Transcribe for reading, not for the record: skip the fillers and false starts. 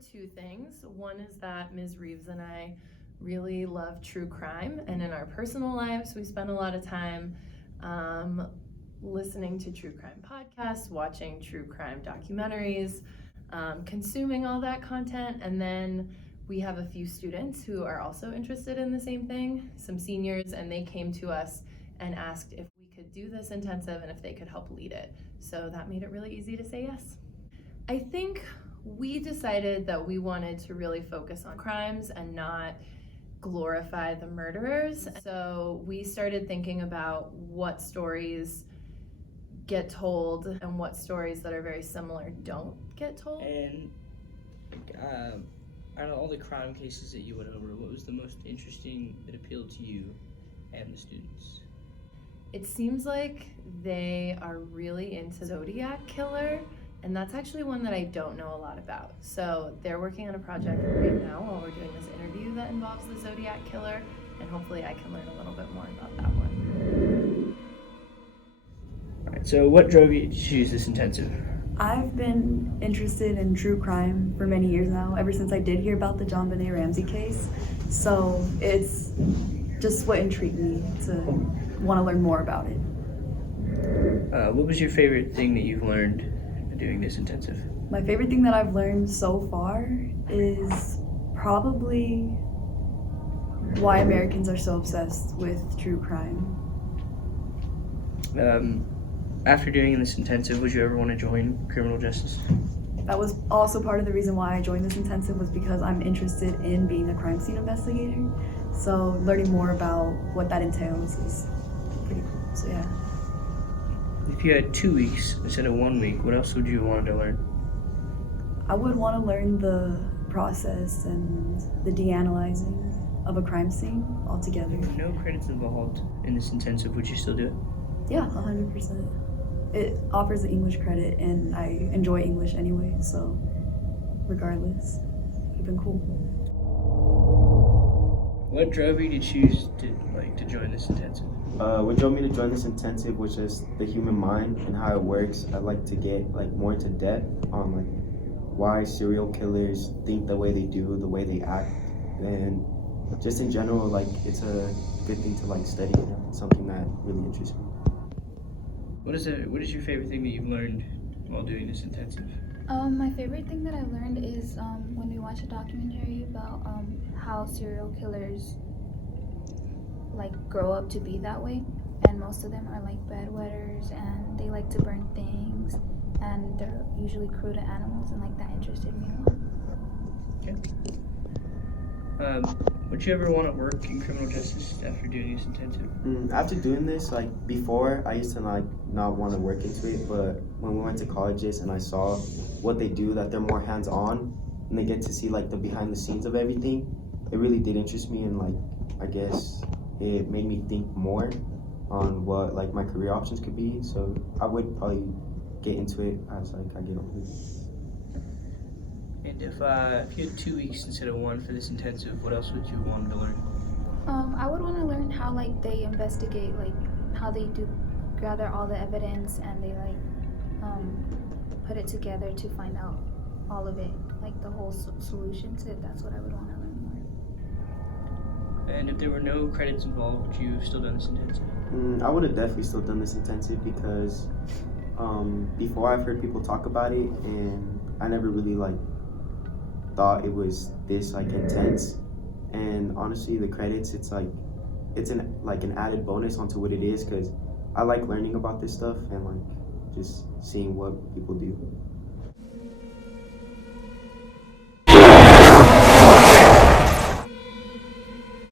two things. One is that Ms. Reeves and I really love true crime, and in our personal lives, we spend a lot of time listening to true crime podcasts, watching true crime documentaries, consuming all that content. And then we have a few students who are also interested in the same thing, some seniors, and they came to us and asked if we could do this intensive and if they could help lead it. So that made it really easy to say yes. I think we decided that we wanted to really focus on crimes and not glorify the murderers. So we started thinking about what stories get told and what stories that are very similar don't get told. And out of all the crime cases that you went over, what was the most interesting that appealed to you and the students? It seems like they are really into Zodiac Killer, and that's actually one that I don't know a lot about. So they're working on a project right now while we're doing this interview that involves the Zodiac Killer, and hopefully I can learn a little bit more about that one. All right, so what drove you to choose this intensive? I've been interested in true crime for many years now, ever since I did hear about the JonBenet Ramsey case. So it's just what intrigued me to want to learn more about it. What was your favorite thing that you've learned doing this intensive? My favorite thing that I've learned so far is probably why Americans are so obsessed with true crime. After doing this intensive, would you ever want to join criminal justice? That was also part of the reason why I joined this intensive, was because I'm interested in being a crime scene investigator. So learning more about what that entails is pretty cool. So yeah. If you had 2 weeks instead of 1 week, what else would you want to learn? I would want to learn the process and the deanalyzing of a crime scene altogether. No credits involved in this intensive, would you still do it? Yeah, 100%. It offers the English credit, and I enjoy English anyway, so regardless, it would have been cool. What drove you to choose to join this intensive? What drove me to join this intensive was just the human mind and how it works. I'd like to get more into depth on why serial killers think the way they do, the way they act, and just in general, it's a good thing to study. It's something that really interests me. What is your favorite thing that you've learned while doing this intensive? My favorite thing that I learned is when we watched a documentary about how serial killers grow up to be that way, and most of them are bedwetters, and they like to burn things, and they're usually cruel to animals, and that interested me a lot. Okay. Would you ever want to work in criminal justice after doing this intensive? After doing this, before, I used to not want to work into it, but when we went to colleges and I saw what they do, that they're more hands-on, and they get to see the behind the scenes of everything, it really did interest me, and I guess it made me think more on what my career options could be. So I would probably get into it as I get older. And if you had 2 weeks instead of 1 for this intensive, what else would you want to learn? I would want to learn how they investigate, how they do gather all the evidence, and they put it together to find out all of it, the whole solution to it. That's what I would want to learn more. And if there were no credits involved, would you have still done this intensive? I would have definitely still done this intensive because before I've heard people talk about it, and I never really thought it was this intense. And honestly, the credits, it's an added bonus onto what it is, because I like learning about this stuff and just seeing what people do.